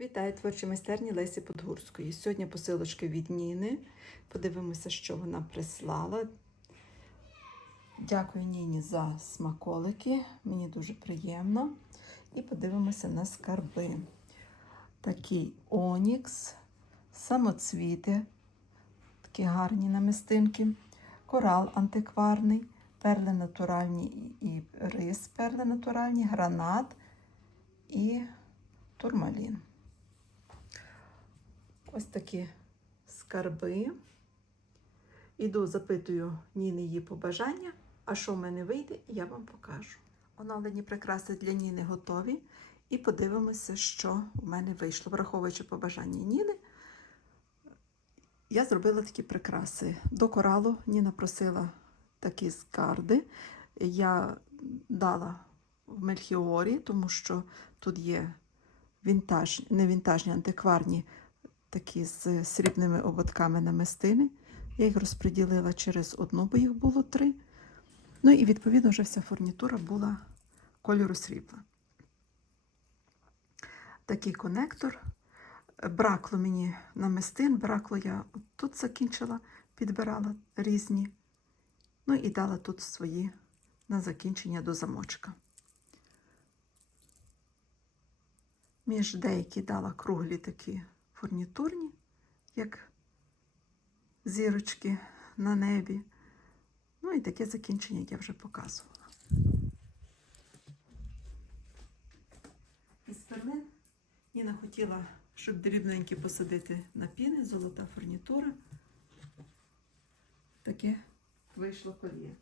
Вітаю творчі майстерні Лесі Подгурської. Сьогодні посилочки від Ніни. Подивимося, що вона прислала. Дякую Ніні за смаколики. Мені дуже приємно. І подивимося на скарби. Такий онікс, самоцвіти, такі гарні намистинки, корал антикварний, перли натуральні і рис, перли натуральні, гранат і турмалін. Ось такі скарби. Іду, запитую Ніни її побажання, а що в мене вийде, я вам покажу. Оновлені прикраси для Ніни готові. І подивимося, що в мене вийшло. Враховуючи побажання Ніни, я зробила такі прикраси. До коралу Ніна просила такі скарди. Я дала в Мельхіорі, тому що тут є вінтаж, не вінтажні, антикварні такі з срібними ободками намистини. Я їх розподілила через одну, бо їх було три. Ну і відповідно вже вся фурнітура була кольору срібла. Такий конектор. Бракло мені намистин, бракло я тут закінчила, підбирала різні. Ну і дала тут свої на закінчення до замочка. Між деякі дала круглі такі фурнітурні, як зірочки на небі. Ну і таке закінчення я вже показувала. Із перлин Ніна хотіла, щоб дрібненькі посадити на піни, золота фурнітура. Таке вийшло кольє.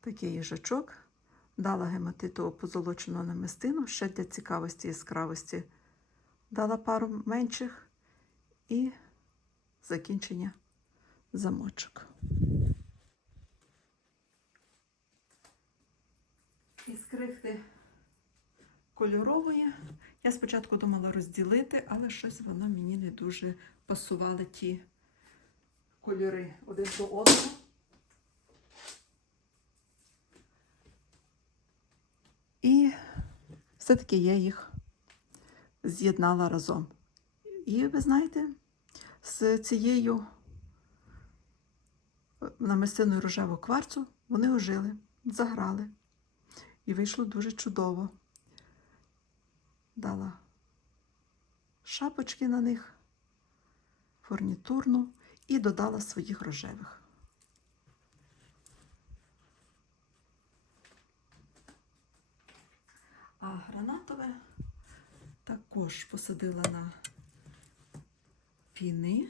Такий їжачок. Дала гематитову позолочену намистину, ще для цікавості і яскравості. Дала пару менших і закінчення замочок. Із крихти кольорової. Я спочатку думала розділити, але щось воно мені не дуже пасували ті кольори один до одного. І все-таки я їх з'єднала разом. І ви знаєте, з цією намистиною рожевого кварцу вони ожили, заграли. І вийшло дуже чудово. Дала шапочки на них, фурнітурну і додала своїх рожевих. Гранатове також посадила на піни.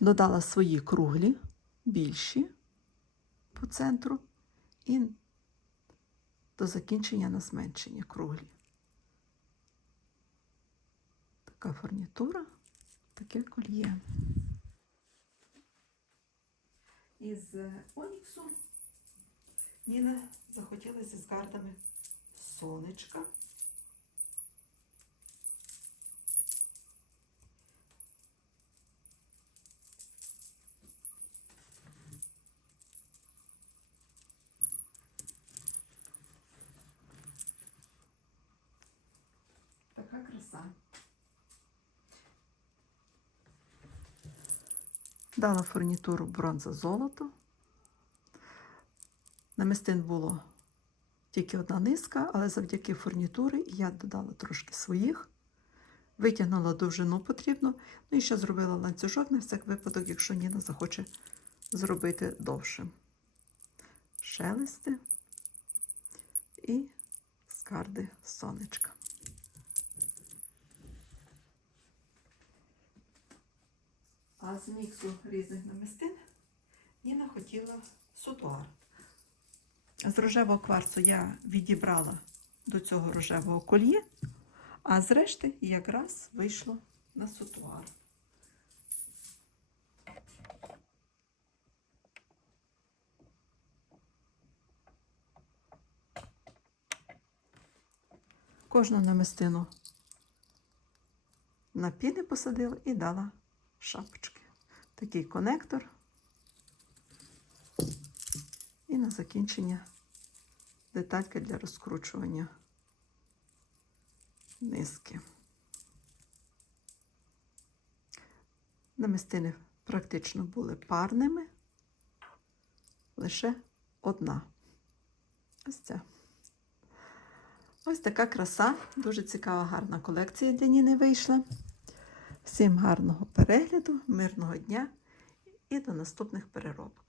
Додала свої круглі, більші по центру і до закінчення на зменшення круглі. Така фурнітура, таке кольє. Із оніксу Ніна захотіла зі скардами сонечка. Така краса. Дала фурнітуру бронза золото. Намистин було тільки одна низка, але завдяки фурнітурі я додала трошки своїх, витягнула довжину потрібну, ну і ще зробила ланцюжок на всяк випадок, якщо Ніна захоче зробити довше. Шелести і скарди сонечка. А з міксу різних намистин Ніна хотіла сутуар. З рожевого кварцу я відібрала до цього рожевого кольє, а зрешти якраз вийшло на сутуар. Кожну намистину на піни посадила і дала шапочки. Такий конектор І на закінчення детальки для розкручування низки. Намистини практично були парними, лише одна. Ось це. Ось така краса, дуже цікава, гарна колекція для Ніни вийшла. Всім гарного перегляду, мирного дня і до наступних переробок.